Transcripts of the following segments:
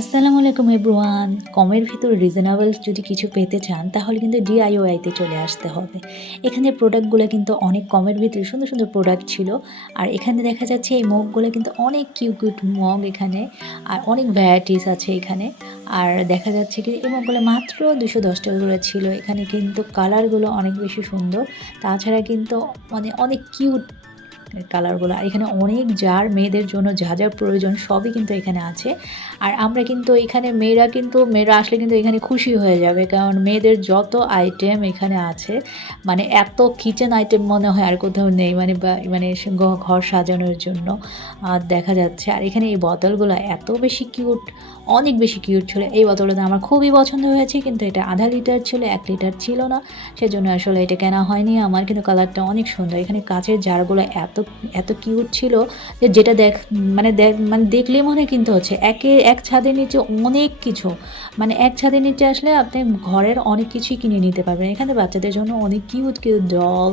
আসসালামু আলাইকুম এভরিওয়ান। কমের ভিতর রিজনেবল যদি কিছু পেতে চান তাহলে কিন্তু ডিআইওয়াইতে চলে আসতে হবে। এখানে প্রোডাক্টগুলো কিন্তু অনেক কমের ভিতরে সুন্দর সুন্দর প্রোডাক্ট ছিল। আর এখানে দেখা যাচ্ছে এই মগগুলো কিন্তু অনেক কিউট মগ এখানে, আর অনেক ভ্যারাইটিস আছে এখানে। আর দেখা যাচ্ছে কি এই মগগুলো মাত্র 210 টাকা করে ছিল। এখানে কিন্তু কালারগুলো অনেক বেশি সুন্দর। তাছাড়া কিন্তু মানে অনেক কিউট কালারগুলো। আর এখানে অনেক যার মেয়েদের জন্য যা যা প্রয়োজন সবই কিন্তু এখানে আছে। আর আমরা কিন্তু এখানে মেয়েরা আসলে কিন্তু এখানে খুশি হয়ে যাবে, কারণ মেয়েদের যত আইটেম এখানে আছে, মানে এত কিচেন আইটেম মনে হয় আর কোথাও নেই, মানে ঘর সাজানোর জন্য দেখা যাচ্ছে। আর এখানে এই বোতলগুলো এত বেশি কিউট, অনেক বেশি কিউট ছিল। এই বোতলটা আমার খুবই পছন্দ হয়েছে, কিন্তু এটা আধা লিটার ছিল, 1 লিটার ছিল না, সেজন্য আসলে এটা কেনা হয়নি আমার। কিন্তু কালারটা অনেক সুন্দর। এখানে কাঁচের জারগুলো এত এত কিউট ছিল যে যেটা মানে দেখলেই মনে কিন্তু হচ্ছে এক ছাদের নিচে অনেক কিছু, মানে এক ছাদের নিচে আসলে আপনি ঘরের অনেক কিছুই কিনে নিতে পারবেন। এখানে বাচ্চাদের জন্য অনেক কিউট কিউট ডল,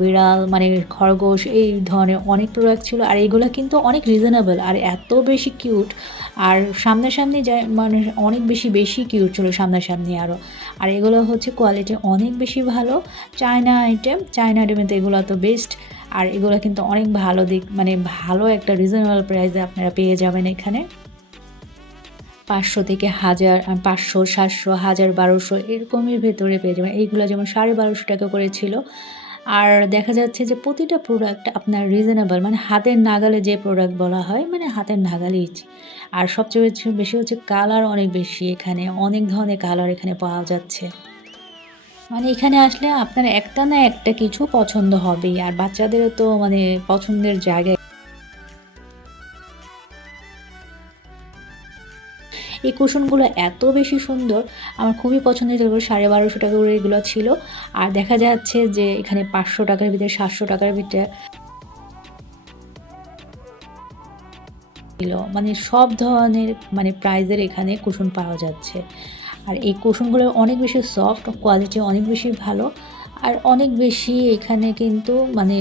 বিড়াল, মানে খরগোশ, এই ধরনের অনেক প্রোডাক্ট ছিল। আর এইগুলো কিন্তু অনেক রিজনেবল আর এত বেশি কিউট। আর সামনাসামনি যায় মানে অনেক বেশি কিউট ছিল সামনাসামনি আরও। আর এগুলো হচ্ছে কোয়ালিটি অনেক বেশি ভালো। চায়না আইটেমে তো এগুলো তো বেস্ট। আর এগুলো কিন্তু অনেক ভালো দিক, মানে ভালো একটা রিজনেবল প্রাইসে আপনারা পেয়ে যাবেন এখানে। 500 থেকে 1000, 500, 700, 1000, 1200 এরকমের ভেতরে পেয়ে যাবেন। এইগুলো যেমন 1250 টাকা করে ছিল। আর দেখা যাচ্ছে যে প্রতিটা প্রোডাক্ট আপনার রিজনেবল, মানে হাতের নাগালে, যে প্রোডাক্ট বলা হয় মানে হাতের নাগালেই। আর সবচেয়ে বেশি হচ্ছে কালার অনেক বেশি, এখানে অনেক ধরনের কালার এখানে পাওয়া যাচ্ছে। মানে এখানে আসলে আপনার একটা না একটা কিছু পছন্দ হবেই। আর বাচ্চাদেরও তো মানে পছন্দের জায়গা। এই কুশনগুলো এত বেশি সুন্দর, আমার খুবই পছন্দের। 1250 টাকা করে এগুলো ছিল। আর দেখা যাচ্ছে যে এখানে 500 টাকার ভিতরে, 700 টাকার ভিতরে ছিল, মানে সব ধরনের মানে প্রাইজের এখানে কুশন পাওয়া যাচ্ছে। আর এই কুশনগুলো অনেক বেশি সফট, কোয়ালিটি অনেক বেশি ভালো। আর অনেক বেশি এখানে কিন্তু মানে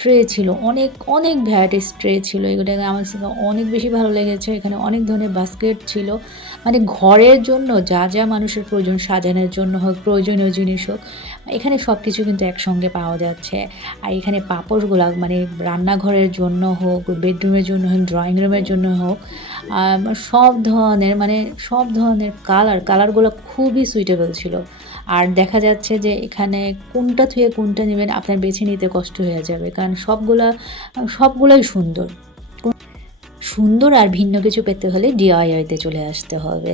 ট্রে ছিল, অনেক অনেক ভ্যারাইটিস ট্রে ছিল। এগুলোকে আমার কাছে অনেক বেশি ভালো লেগেছে। এখানে অনেক ধরনের বাস্কেট ছিল, মানে ঘরের জন্য যা যা মানুষের প্রয়োজন, সাজানোর জন্য হোক, প্রয়োজনীয় জিনিস হোক, এখানে সব কিছু কিন্তু একসঙ্গে পাওয়া যাচ্ছে। আর এখানে পাপোশগুলো মানে রান্নাঘরের জন্য হোক, বেডরুমের জন্য হোক, ড্রয়িং রুমের জন্য হোক, সব ধরনের কালারগুলো খুবই সুইটেবল ছিল। আর দেখা যাচ্ছে যে এখানে কোনটা থেকে কোনটা নেবেন আপনার বেছে নিতে কষ্ট হয়ে যাবে, কারণ সবগুলোই সুন্দর। সুন্দর আর ভিন্ন কিছু পেতে হলে ডিআইওয়াইতে চলে আসতে হবে।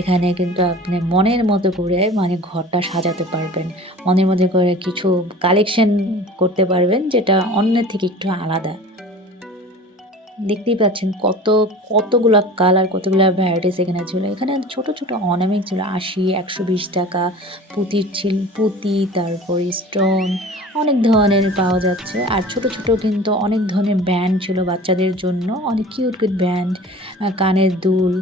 এখানে কিন্তু আপনি মনের মতো করে মানে ঘরটা সাজাতে পারবেন, মনের মতো করে কিছু কালেকশন করতে পারবেন, যেটা অন্যের থেকে একটু আলাদা। দেখতেই পাচ্ছেন কতগুলা কালার, কতগুলা ভ্যারাইটিস এখানে ছিল। এখানে ছোট ছোট অর্নামেন্ট ছিল 80, 120 টাকা। পুঁতি, তারপর স্টোন, অনেক ধরনের পাওয়া যাচ্ছে। আর ছোট ছোট কিন্তু অনেক ধরনের ব্যান্ড ছিল বাচ্চাদের জন্য, অনেক কিউট কিউট ব্যান্ড, কানের দুল,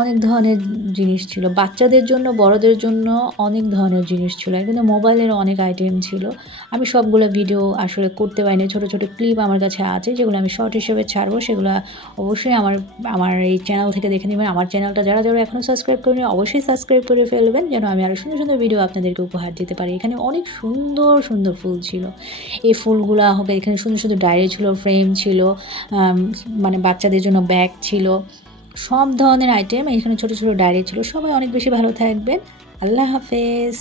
অনেক ধরনের জিনিস ছিল বাচ্চাদের জন্য, বড়দের জন্য অনেক ধরনের জিনিস ছিল। এখানে মোবাইলের অনেক আইটেম ছিল। আমি সবগুলো ভিডিও আসলে করতে পারিনি, ছোট ছোট ক্লিপ আমার কাছে আছে যেগুলো আমি শর্ট হিসেবে ছাড়বো। সেগুলো অবশ্যই আমার এই চ্যানেল থেকে দেখে নেবেন। আমার চ্যানেলটা যারা এখনও সাবস্ক্রাইব করেনি অবশ্যই সাবস্ক্রাইব করে ফেলবেন, যেন আমি আরও সুন্দর সুন্দর ভিডিও আপনাদেরকে উপহার দিতে পারি। এখানে অনেক সুন্দর সুন্দর ফুল ছিল। এই ফুলগুলো হবে, এখানে সুন্দর সুন্দর ডায়েরি ছিল, ফ্রেম ছিল, মানে বাচ্চাদের জন্য ব্যাগ ছিল, সব ধরনের আইটেম। এখানে ছোট ছোট ডায়েরি ছিল। সবাই অনেক বেশি ভালো থাকবেন। আল্লাহ হাফেজ।